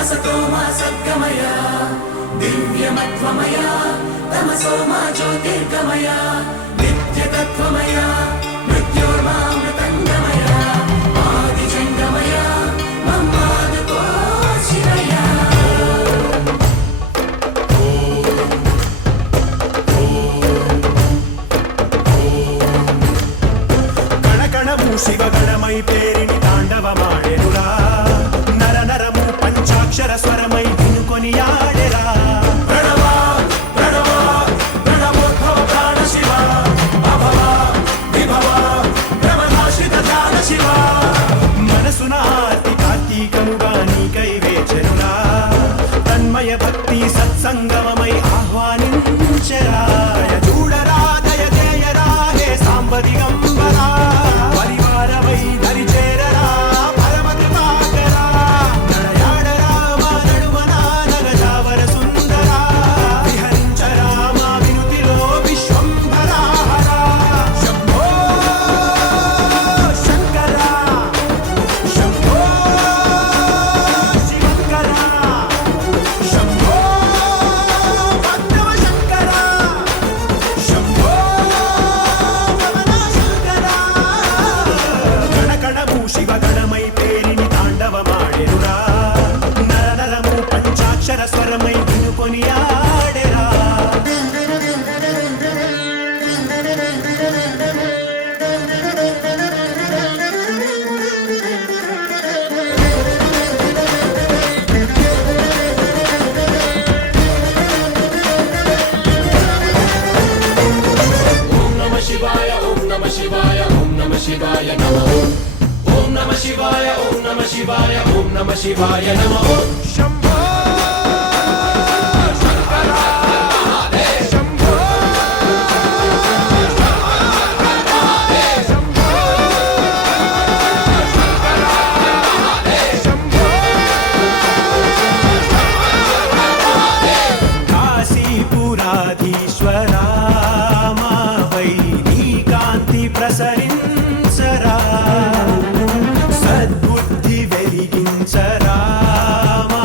असतोमा सद्गमय दिव्यमत्वमय तमसोमा ज्योतिर्गमय नित्यतत्त्वमय मृत्योर्मामृतङ्गमय आदिजङ्गमय मम्मादुको शिवय कणकणमु शिवगणमै पेरिणि ताण्डवमाडेनुरा नरनरमु పంచాక్షర స్వరమై వినుకొనియాడెరా ప్రణవ ప్రణవ ప్రణవోద్భవ ప్రాణ శివ అభవ విభవ భ్రమనాశిత ధ్యాన శివ మనసున ఆర్తి కార్తీకముగా నీకై వేచెనురా తన్మయ భక్తి సత్సంగమమై ఆహ్వానించెరా చూడరా దయ చేయరా హే సాంబ దిగంబరా పరివారమై దరి చేరరా శివగణమై పేరిని తాండవమాడెనురా నరనరము పంచాక్షర స్వరమై వినుకొనియాడెరా ఓం నమః శివాయ ఓం నమః శివాయ ఓం నమః శివాయ నమః ఓం నమః శివాయ ఓం నమః శివాయ ఓం నమః శివాయ నమః శంభో శంకర మహాదేవ్ శంభో శంభో శంకర మహాదేవ్ శంభో కాశీపురాధీశ్వరా మాపై నీ కాంతి ప్రసరించరా సద్బుద్ధి వెలిగించరా మా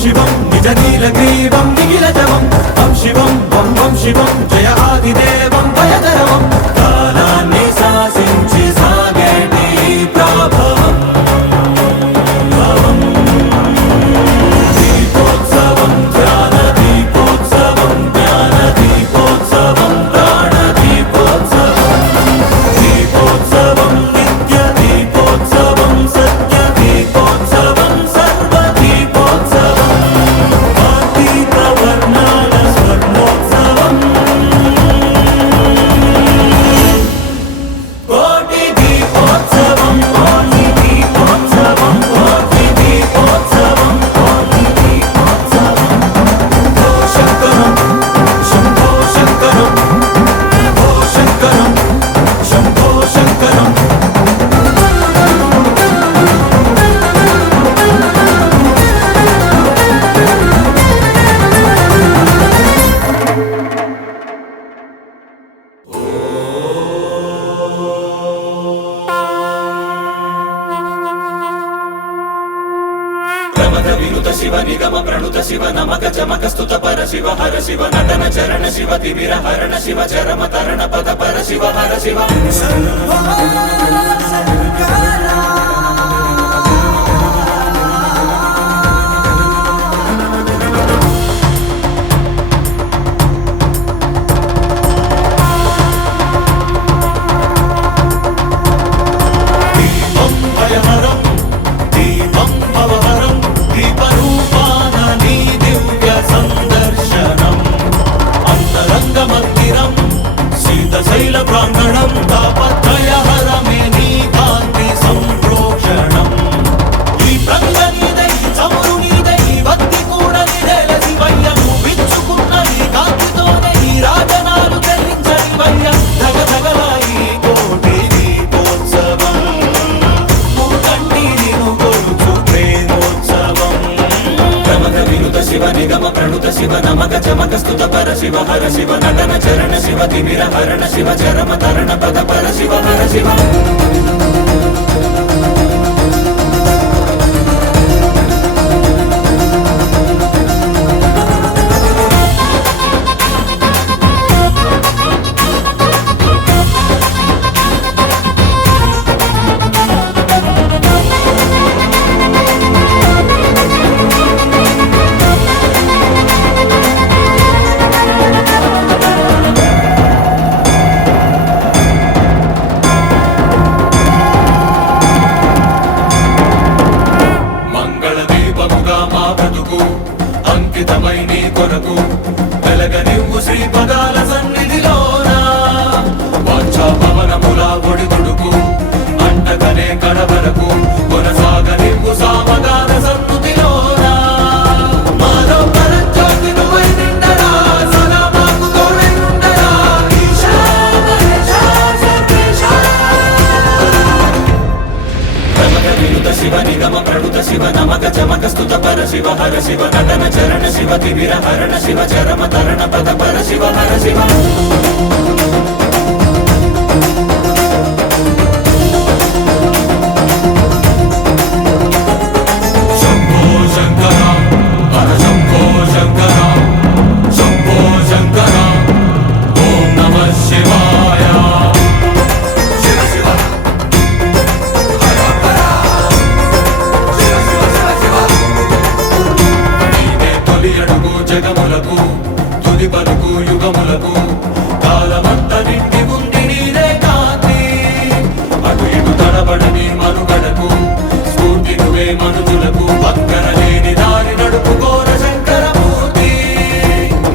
శివం నిజ నీలగ్రీవం నిఖిలజవం వం శివం వం శివం జయ ఆదిదేవం భయదరవం కాలాన్ని శాసించి సాగేటి ప్రభవం దీపోత్సవం ధ్యాన దీపోత్సవం జ్ఞాన దీపోత్సవం ప్రాణ దీపోత్సవం దీపోత్సవం నిత్య దీపోత్సవం సత్య దీపోత్సవం సర్వ దీపోత్సవం కార్తీక వర్ణాల స్వర్ణోత్సవం కోటి దీపోత్సవం కోటి దీపోత్సవం కోటి దీపోత్సవం కోటి దీపోత్సవం ఓ శంకరం శంభో శంకరం ఓ శంకరం శంభో శంకరం ప్రమద వినుత శివ నిగమ ప్రణుత శివ నమక చమక స్తుత పర శివ హర శివ నటన చరణ శివ తిమిర హరణ శివ చరమ తరణ పద పర శివ హర శివ దీపం భయహరం దీపం భవహరం దీపరూపాన నీ దివ్య సందర్శనం అంతరంగ మందిరం శీతశైల ప్రాంగణం తాపత్రయహరమే నీ కాంతి సంప్రోక్షణం ఈ ప్రంగ నీదై చమురు నీదై భక్తి కూడా నిదేల శివయ్య విచ్చుకున్న ఈ కాంతితోనే ఈ రాజనాలు చెల్లించని వయ్య ధగ ధగలాయి కోటి దీపోత్సవం ప్రమద వినుత శివ నిగమ ప్రణుత శివ నమక చమక స్తుత పర శివ హర శివ నటన చరణ శివ తిమిర హరణ శివ చరమ తరణ పద పర శివ హర శివ మంగళ దీపముగా మా బ్రతుకు అంకితమై నీ కొరకు వెలగనివ్వు శ్రీ పదాల సన్నిధిలోన వాంఛా పవనముల ఒడిదుడుకు అంటకనే కడవరకు కొనసాగనివ్వు సామగాన సన్నుతిలోన మాలో పరంజ్యోతి నువ్వై నిండరా సదా మాకు తోడై ఉండరా ఈశా మహేశా సర్వేశా ప్రమద వినుత శివ నిగమ ప్రణుత శివ నమక చమక స్తుత పర శివ హర శివ నటన చరణ శివ తిమిర హరణ శివ చరమ తరణ పద పర శివ హర శివ శంభో శంకర హర శంభో శంకర శంభో శంకర ఓం నమః శివాయ శివ శివ నీవే తొలి అడుగు జగములకు తుది పలుకు యుగములకు కాలమంత నిండి ఉంది నీదే కాంతి అటు ఇటు తడబడని మనుగడకు స్ఫూర్తి నువ్వే మనుజులకు పక్కన లేని దారి నడుపుకోర శంకరమూర్తి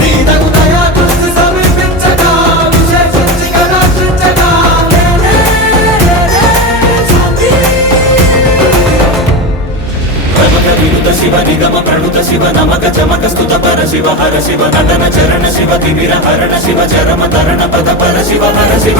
నీదగు దయా దృష్టి సమీపించగా విశేషించి కటాక్షించగా శాంతి ప్రమద వినుత శివ నిగమ ప్రణుత శివ నమక చమక స్తుత పర శివ హర శివ నటన చరణ శివ తిమిర హరణ శివ చరమ తరణ పద పర శివ హర శివ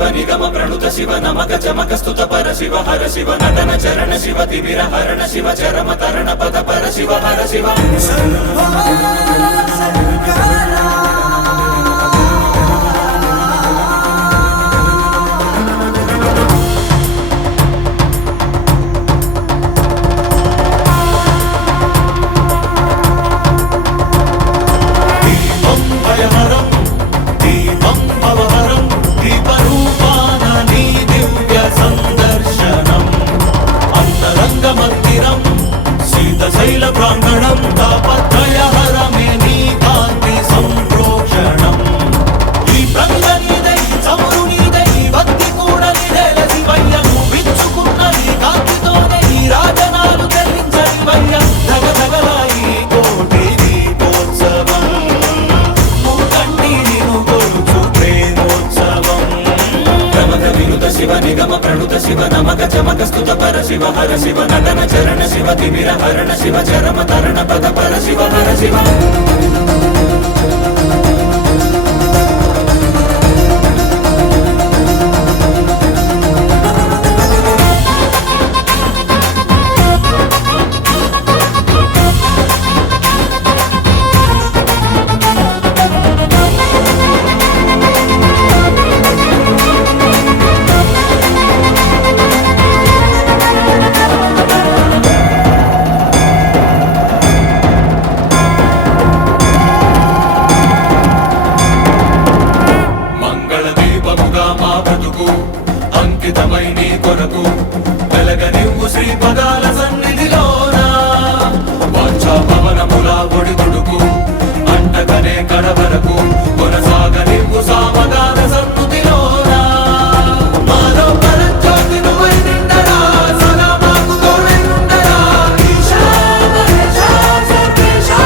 శివ నిగమ ప్రణుత శివ నమక చమక స్తుత పర శివ హర శివ నటన చరణ శివ తిమిర హరణ శివ చరమ తరణ పద పర శివ హర శివ శైల ప్రాంగణం తాపత్రయహరమే నీ కాంతి సంప్రోక్షణం ఈ ప్రంగ నీదే ఈ చమురు నీదే ఈ భక్తి కూడా నీదేల శివయ్య విచ్చుకున్న ఈ కాంతితోనే ఈ రాజనాలు చెల్లించని వయ్య ధగ ధగలాయి కోటి దీపోత్సవం మూకంటి నిను కొలుచు ప్రేమోత్సవం ప్రమథ వినుత శివ నిగమ ప్రణుత శివ నమక చమక స్తుత పర శివ హర శివ నటన చరణ శివ తిమిర హరణ శివ చరమ తరణ పద పర శివ హర శివ అంకితమై నీ కొరకు వెలగనివ్వు శ్రీ పదాల సన్నిధిలోన వాంఛా పవనముల ఒడిదుడుకు అంటకనే కడవరకు కొనసాగనివ్వు సామగాన సన్నుతిలోన మాలో పరంజ్యోతి నువ్వై నిండరా సదా మాకు తోడై ఉండరా ఈశా మహేశా సర్వేశా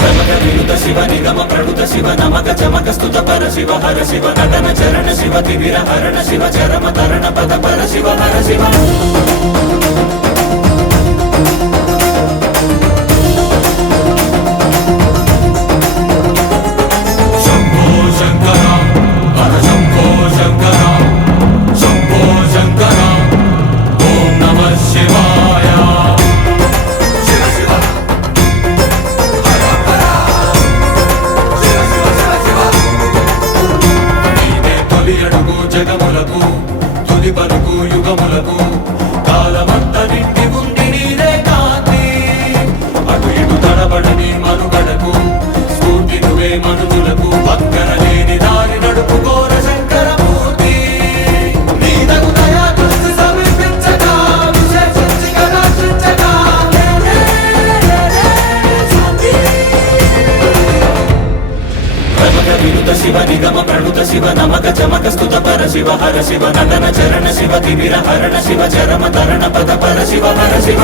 ప్రమథ వినుత శివ నిగమ ప్రణుత శివ నమక చమక స్తుత పర శివ హర శివ నటన చరణ శివ తిమిర హరణ శివ చరమ తరణ పద పర శివ హర శివ శంభో శంకర హర శంభో శంకర శంభో శంకర ఓం నమః శివాయ శివ శివ అడుగు జగములకు తుది పలుకు యుగములకు కాలమంత నిండి ఉంది నీరే కాంతి అటు ఇటు తడబడని మనుగడకు స్ఫూర్తి నువ్వే మనుషులకు పక్కన లేని దారి నడుపుకోర శంకరమూర్తి నీదగు దయా దృష్టి సమీపించగా విశేషించి కటాక్షించగా ప్రమథ వినుత శివ నిగమ ప్రణుత శివ నమక చమక స్తుత పర శివ హర శివ నటన చరణ శివ తిమిర హరణ శివ చరమ తరణ పద పర శివ హర శివ